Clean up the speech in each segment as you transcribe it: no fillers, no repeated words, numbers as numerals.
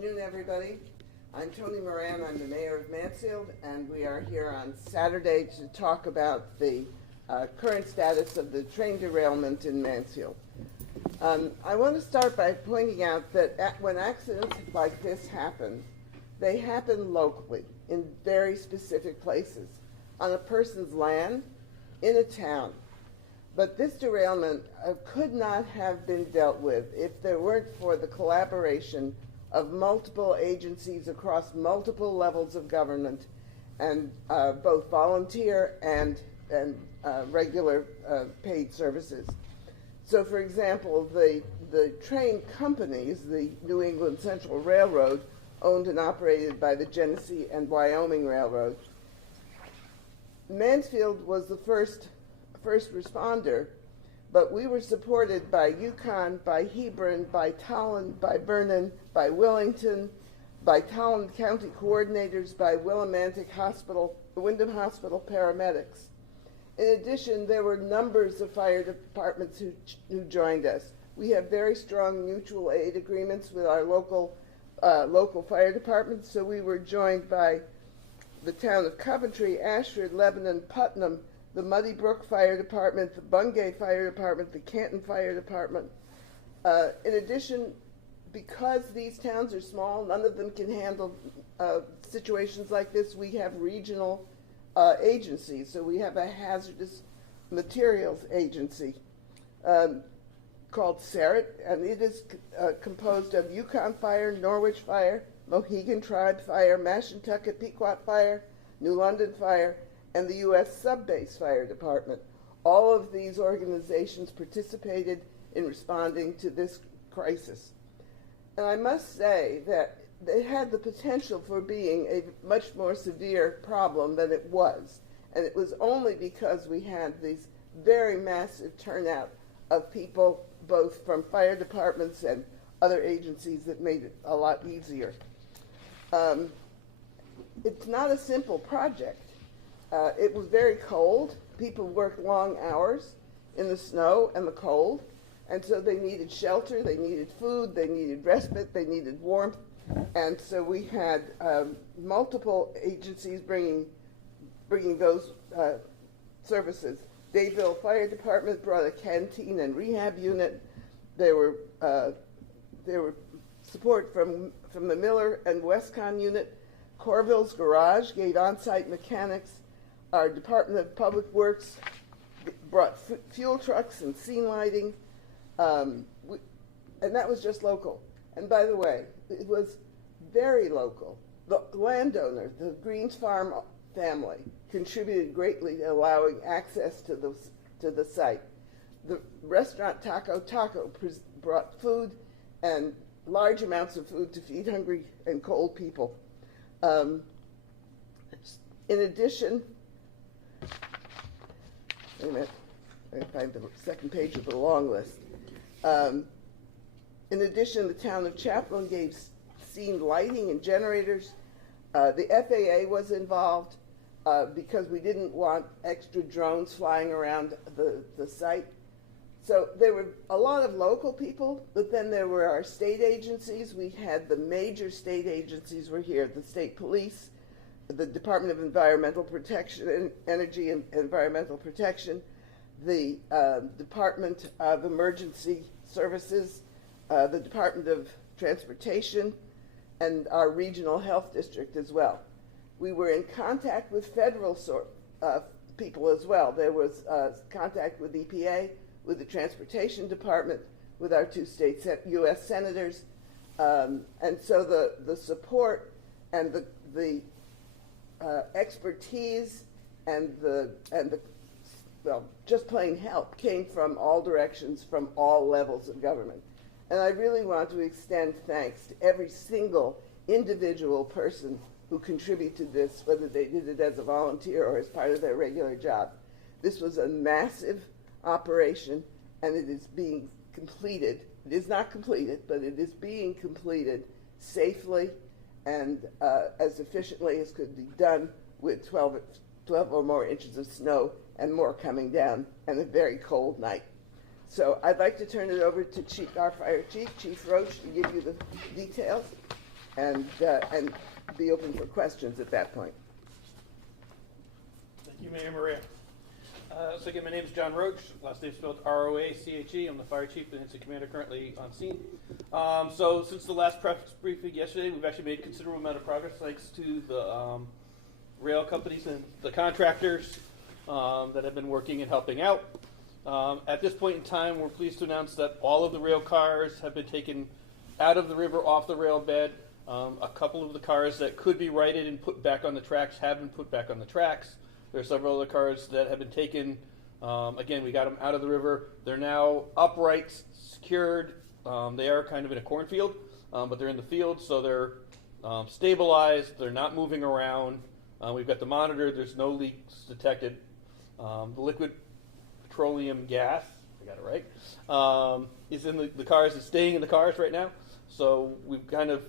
afternoon, everybody. I'm Tony Moran. I'm the mayor of Mansfield, and we are here on Saturday to talk about the current status of the train derailment in Mansfield. I want to start by pointing out that when accidents like this happen, they happen locally in very specific places, on a person's land, in a town. But this derailment could not have been dealt with if there weren't for the collaboration of multiple agencies across multiple levels of government, and both volunteer and regular paid services. So, for example, the train companies, the New England Central Railroad, owned and operated by the Genesee and Wyoming Railroad. Mansfield was the first responder, but we were supported by Yukon, by Hebron, by Tolland, by Vernon, by Willington, by Tolland County coordinators, by Willimantic Hospital, Wyndham Hospital paramedics. In addition, there were numbers of fire departments who joined us. We have very strong mutual aid agreements with our local fire departments, so we were joined by the town of Coventry, Ashford, Lebanon, Putnam, the Muddy Brook Fire Department, the Bungay Fire Department, the Canton Fire Department. In addition, because these towns are small, none of them can handle situations like this. We have regional agencies. So we have a hazardous materials agency called SARET, and it is composed of Yukon Fire, Norwich Fire, Mohegan Tribe Fire, Mashantucket Pequot Fire, New London Fire, and the U.S. Sub-Base Fire Department. All of these organizations participated in responding to this crisis. And I must say that it had the potential for being a much more severe problem than it was. And it was only because we had these very massive turnout of people, both from fire departments and other agencies, that made it a lot easier. It's not a simple project. It was very cold. People worked long hours in the snow and the cold, and so they needed shelter, they needed food, they needed respite, they needed warmth, and so we had multiple agencies bringing those services. Dayville Fire Department brought a canteen and rehab unit. There were support from the Miller and Westcon unit. Corville's Garage gave on-site mechanics. Our Department of Public Works brought fuel trucks and scene lighting, and that was just local. And by the way, it was very local. The landowner, the Greens Farm family, contributed greatly to allowing access to the site. The restaurant Taco brought food and large amounts of food to feed hungry and cold people. In addition, wait a minute, I find the second page of the long list. In addition, the town of Chaplin gave scene lighting and generators. The FAA was involved because we didn't want extra drones flying around the site. So there were a lot of local people, but then there were our state agencies. We had the major state agencies were here: the state police, the Department of Environmental Protection, Energy and Environmental Protection, the Department of Emergency Services, the Department of Transportation, and our regional health district as well. We were in contact with federal people as well. There was contact with EPA, with the Transportation Department, with our two state U.S. senators, and so the support and the expertise and the just plain help came from all directions, from all levels of government. And I really want to extend thanks to every single individual person who contributed to this, whether they did it as a volunteer or as part of their regular job. This was a massive operation, and it is being completed. It is not completed, but it is being completed safely and as efficiently as could be done with 12 or more inches of snow and more coming down, and a very cold night. So I'd like to turn it over to our fire chief, Chief Roach, to give you the details, and be open for questions at that point. Thank you, Mayor Maria. So again, my name is John Roach. Last name spelled R-O-A-C-H-E. I'm the fire chief and incident commander currently on scene. So since the last press briefing yesterday, we've actually made a considerable amount of progress thanks to the rail companies and the contractors that have been working and helping out. At this point in time, we're pleased to announce that all of the rail cars have been taken out of the river, off the rail bed. A couple of the cars that could be righted and put back on the tracks have been put back on the tracks. There are several other cars that have been taken. Again, we got them out of the river. They're now upright, secured. They are kind of in a cornfield, but they're in the field, so they're stabilized. They're not moving around. We've got the monitor. There's no leaks detected. The liquid petroleum gas, I got it right, is in the cars. It's staying in the cars right now. So we've kind of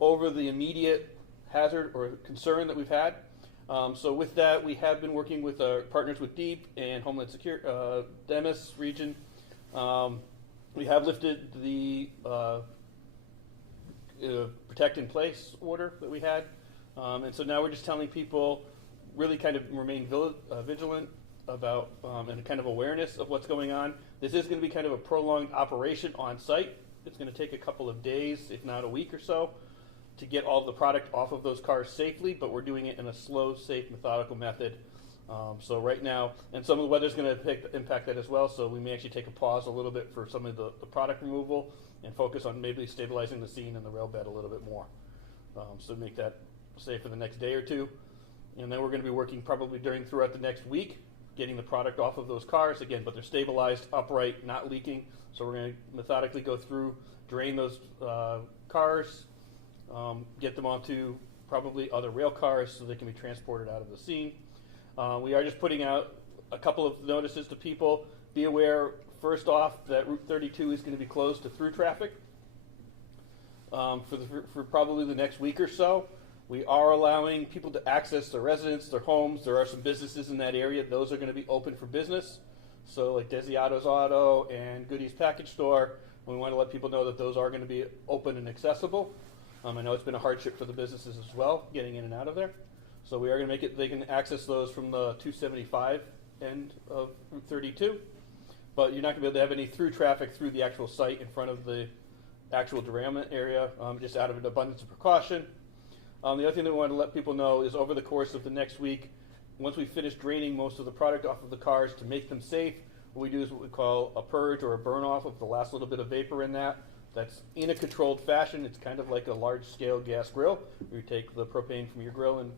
over the immediate hazard or concern that we've had. So with that, we have been working with our partners with DEEP and Homeland Security, Demis region. We have lifted the protect in place order that we had. And so now we're just telling people really kind of remain vigilant about and kind of awareness of what's going on. This is going to be kind of a prolonged operation on site. It's going to take a couple of days, if not a week or so, to get all of the product off of those cars safely, but we're doing it in a slow, safe, methodical method. So right now, and some of the weather's going to impact that as well, so we may actually take a pause a little bit for some of the product removal and focus on maybe stabilizing the scene and the rail bed a little bit more. So make that safe for the next day or two. And then we're going to be working probably throughout the next week, getting the product off of those cars, again, but they're stabilized, upright, not leaking. So we're going to methodically go through, drain those cars, get them onto probably other rail cars so they can be transported out of the scene. We are just putting out a couple of notices to people. Be aware, first off, that Route 32 is going to be closed to through traffic for probably the next week or so. We are allowing people to access their residence, their homes. There are some businesses in that area. Those are going to be open for business. So like Desiato's Auto and Goody's Package Store, we want to let people know that those are going to be open and accessible. I know it's been a hardship for the businesses as well, getting in and out of there. So we are going to make it, they can access those from the 275 end of Route 32. But you're not going to be able to have any through traffic through the actual site in front of the actual derailment area, just out of an abundance of precaution. The other thing that we want to let people know is over the course of the next week, once we finish draining most of the product off of the cars to make them safe, what we do is what we call a purge or a burn off of the last little bit of vapor in that. That's in a controlled fashion. It's kind of like a large-scale gas grill. You take the propane from your grill and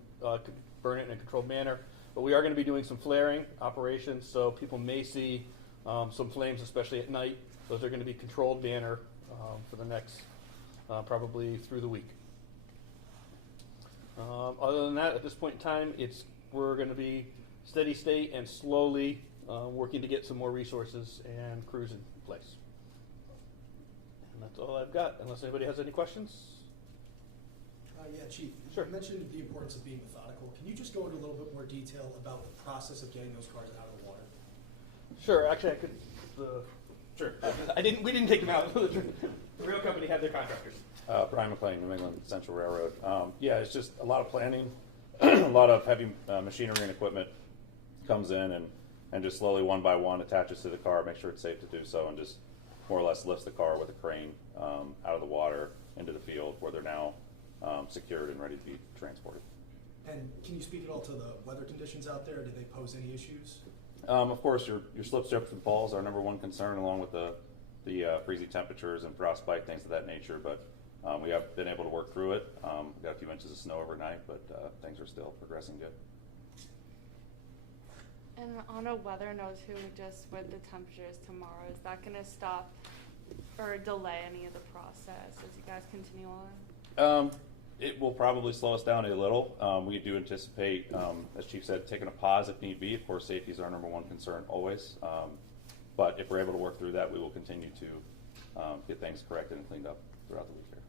burn it in a controlled manner. But we are going to be doing some flaring operations, so people may see some flames, especially at night. Those are going to be controlled manner for the next probably through the week. Other than that, at this point in time, we're going to be steady state and slowly working to get some more resources and crews in place. And that's all I've got, unless anybody has any questions. Yeah, Chief. Sure. You mentioned the importance of being methodical. Can you just go into a little bit more detail about the process of getting those cars out of the water? Sure. Actually, I could. Sure. We didn't take them out. The rail company had their contractors. Brian McLean, New England Central Railroad. Yeah, it's just a lot of planning, a lot of heavy machinery and equipment comes in and just slowly one by one attaches to the car, make sure it's safe to do so, and just more or less lifts the car with a crane out of the water into the field where they're now secured and ready to be transported. And can you speak at all to the weather conditions out there? Do they pose any issues? Of course, your slip, strips, and falls are number one concern, along with the freezing temperatures and frostbite, things of that nature. But we have been able to work through it. We got a few inches of snow overnight, but things are still progressing good. And on a weather note too, just with the temperatures tomorrow, is that going to stop or delay any of the process as you guys continue on? It will probably slow us down a little. We do anticipate, as Chief said, taking a pause if need be. Of course, safety is our number one concern always. But if we're able to work through that, we will continue to get things corrected and cleaned up throughout the week here.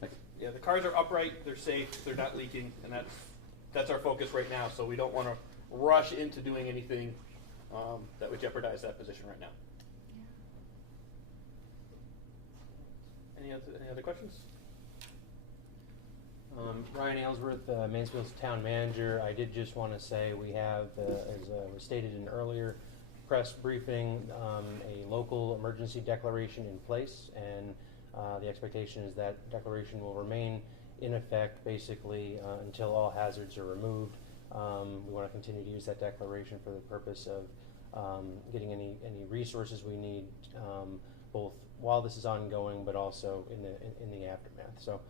Thank you. Yeah, the cars are upright, they're safe, they're not leaking, and that's our focus right now. So we don't want to rush into doing anything that would jeopardize that position right now. Yeah. Any other questions? Ryan Aylesworth, Mansfield's town manager. I did just want to say we have, as was stated in an earlier press briefing, a local emergency declaration in place, and the expectation is that declaration will remain in effect basically until all hazards are removed. We want to continue to use that declaration for the purpose of getting any resources we need, both while this is ongoing, but also in the aftermath. So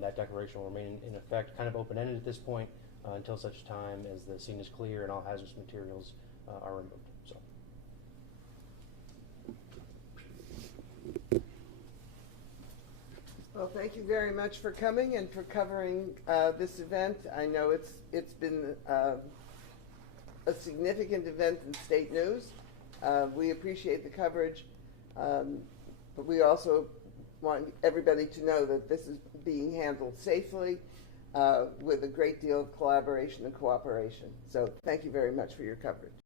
that declaration will remain in effect, kind of open-ended at this point, until such time as the scene is clear and all hazardous materials are removed. So. Well, thank you very much for coming and for covering this event. I know it's been a significant event in state news. We appreciate the coverage, but we also want everybody to know that this is being handled safely with a great deal of collaboration and cooperation. So thank you very much for your coverage.